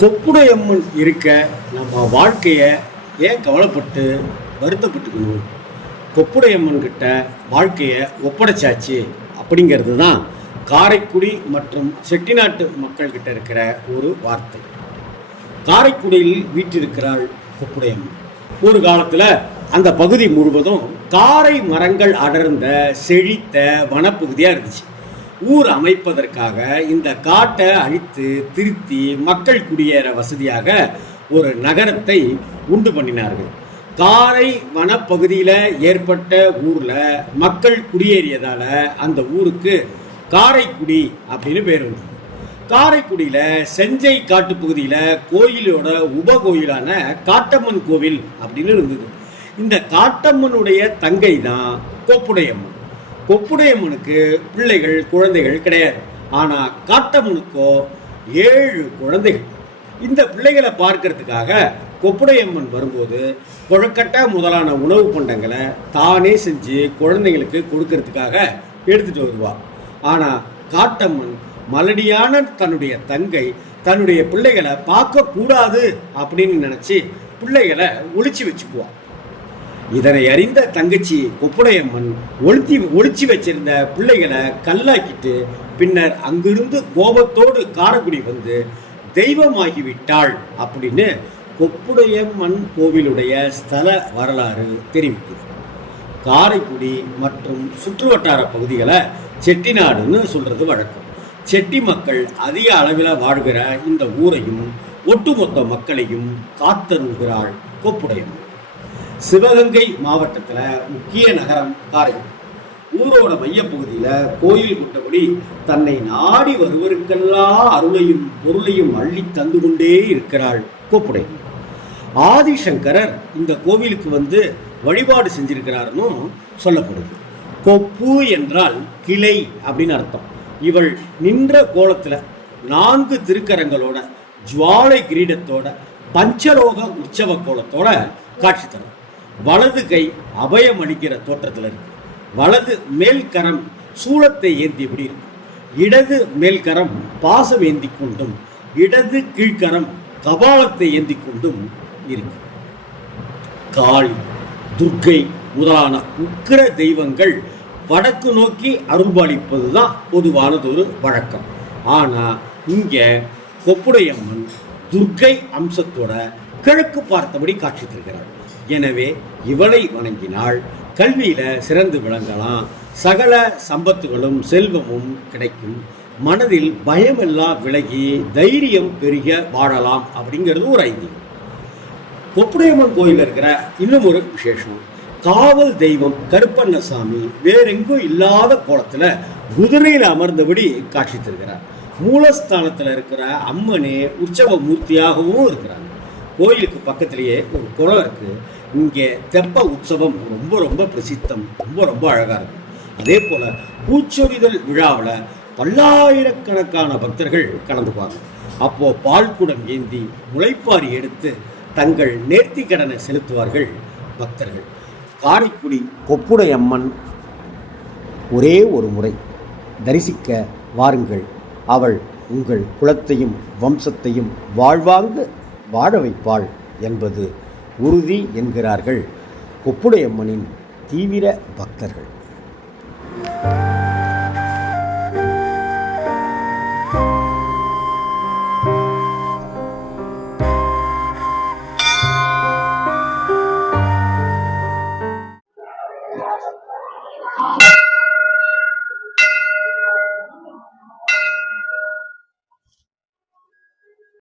கொப்புடையம்மன் இருக்க நம்ம வாழ்க்கையை ஏன் கவலைப்பட்டு வருத்தப்பட்டுக்கணும்? கொப்புடையம்மன் கிட்ட வாழ்க்கையை ஒப்படைச்சாச்சு அப்படிங்கிறது தான் காரைக்குடி மற்றும் செட்டிநாட்டு மக்கள்கிட்ட இருக்கிற ஒரு வார்த்தை. காரைக்குடியில் வீற்றிருக்கிறாள் கொப்புடையம்மன் ஒரு காலத்தில் அந்த பகுதி முழுவதும் காரை மரங்கள் அடர்ந்த செழித்த வனப்பகுதியாக இருந்துச்சு. ஊர் அமைப்பதற்காக இந்த காட்டை அழித்து திருத்தி மக்கள் குடியேற வசதியாக ஒரு நகரத்தை உண்டு பண்ணினார்கள். காரை வனப்பகுதியில் ஏற்பட்ட ஊரில் மக்கள் குடியேறியதால் அந்த ஊருக்கு காரைக்குடி அப்படின்னு பேர் வந்தது. காரைக்குடியில் செஞ்சை காட்டுப்பகுதியில் கோயிலோட உப கோயிலான காட்டம்மன் கோவில் அப்படின்னு இருந்தது. இந்த காட்டம்மனுடைய தங்கை தான் கோப்புடையம்மன். கொப்புடையம்மனுக்கு பிள்ளைகள் குழந்தைகள் கிடையாது. ஆனால் காட்டம்மனுக்கோ ஏழு குழந்தைகள். இந்த பிள்ளைகளை பார்க்கறதுக்காக கொப்புடையம்மன் வரும்போது கொழக்கட்டை முதலான உணவு பண்டங்களை தானே செஞ்சு குழந்தைங்களுக்கு கொடுக்கறதுக்காக எடுத்துகிட்டு வருவாள் ஆனால் காட்டம்மன் மலடியான தன்னுடைய தங்கை தன்னுடைய பிள்ளைகளை பார்க்கக்கூடாது அப்படின்னு நினச்சி பிள்ளைகளை ஒழிச்சு வச்சுக்குவாள் இதனை அறிந்த தங்கச்சி கொப்புடையம்மன் ஒளித்தி ஒளிச்சு வச்சிருந்த பிள்ளைகளை கல்லாக்கிட்டு பின்னர் அங்கிருந்து கோபத்தோடு காரைக்குடி வந்து தெய்வமாகிவிட்டாள் அப்படின்னு கொப்புடையம்மன் கோவிலுடைய ஸ்தல வரலாறு தெரிவிக்குது. காரைக்குடி மற்றும் சுற்றுவட்டார பகுதிகளை செட்டிநாடுன்னு சொல்றது வழக்கம். செட்டி மக்கள் அதிக அளவில் வாழ்கிற இந்த ஊரையும் ஒட்டுமொத்த மக்களையும் காத்தருள்கிறாள் கொப்புடையம்மன் சிவகங்கை மாவட்டத்தில் முக்கிய நகரம் காரைக்குடி. ஊரோட மையப்பகுதியில் கோயில் கொண்டபடி தன்னை நாடி வருவருக்கெல்லாம் அருளையும் பொருளையும் அள்ளி தந்து கொண்டே இருக்கிறாள் கோப்புடை. ஆதிசங்கரர் இந்த கோவிலுக்கு வந்து வழிபாடு செஞ்சிருக்கிறாருன்னு சொல்லப்படுது. கொப்பு என்றால் கிளை அப்படின்னு அர்த்தம். இவள் நின்ற கோலத்தில் நான்கு திருக்கரங்களோட ஜுவாலை கிரீடத்தோட பஞ்சலோக உற்சவ கோலத்தோட காட்சி தரும். வலது கை அபயம் அளிக்கிற தோற்றத்தில் இருக்கு. வலது மேல் கரம் சூலத்தை ஏந்தியபடி இருக்கு. இடது மேல் கரம் பாசம் ஏந்தி கொண்டும் இடது கீழ்கரம் கபாலத்தை ஏந்தி கொண்டும் இருக்கு. காளி துர்க்கை முதலான உக்கிர தெய்வங்கள் வடக்கு நோக்கி அருள்பாலிப்பது தான் பொதுவானதொரு வழக்கம். ஆனால் இங்கே கொப்புடையம்மன் துர்க்கை அம்சத்தோட கிழக்கு பார்த்தபடி காட்சி தருகிறார் எனவே இவளை வணங்கினால் கல்வியில் சிறந்து விளங்கலாம். சகல சம்பத்துகளும் செல்வமும் கிடைக்கும். மனதில் பயமெல்லாம் விலகி தைரியம் பெருக வாழலாம் அப்படிங்கிறது ஒரு ஐதீகம். கொப்புடையம்மன் கோயில் இருக்கிற இன்னும் ஒரு விசேஷம். காவல் தெய்வம் கருப்பண்ணசாமி வேறெங்கும் இல்லாத கோலத்தில் குதிரையில் அமர்ந்தபடி காட்சி தருகிறார். மூலஸ்தானத்தில் இருக்கிற அம்மனே உற்சவ மூர்த்தியாகவும் இருக்கிறாங்க. கோயிலுக்கு பக்கத்திலேயே ஒரு குளம் இருக்குது இங்கே தெப்ப உற்சவம் ரொம்ப ரொம்ப பிரசித்தம் ரொம்ப ரொம்ப அழகாக இருக்கும். அதே போல் பூச்சொரிதல் விழாவில் பல்லாயிரக்கணக்கான பக்தர்கள் கலந்துப்பாங்க அப்போது பால் குடம் ஏந்தி முளைப்பாரி எடுத்து தங்கள் நேர்த்தி கடனை செலுத்துவார்கள் பக்தர்கள். காரைக்குடி கொப்புடையம்மன் ஒரே ஒரு முறை. தரிசிக்க வாருங்கள். அவள் உங்கள் குலத்தையும் வம்சத்தையும் வாழ்வாங்கு வாழ வைப்பாள் என்பது உறுதி என்கிறார்கள். கொப்புடையம்மனின் தீவிர பக்தர்கள்.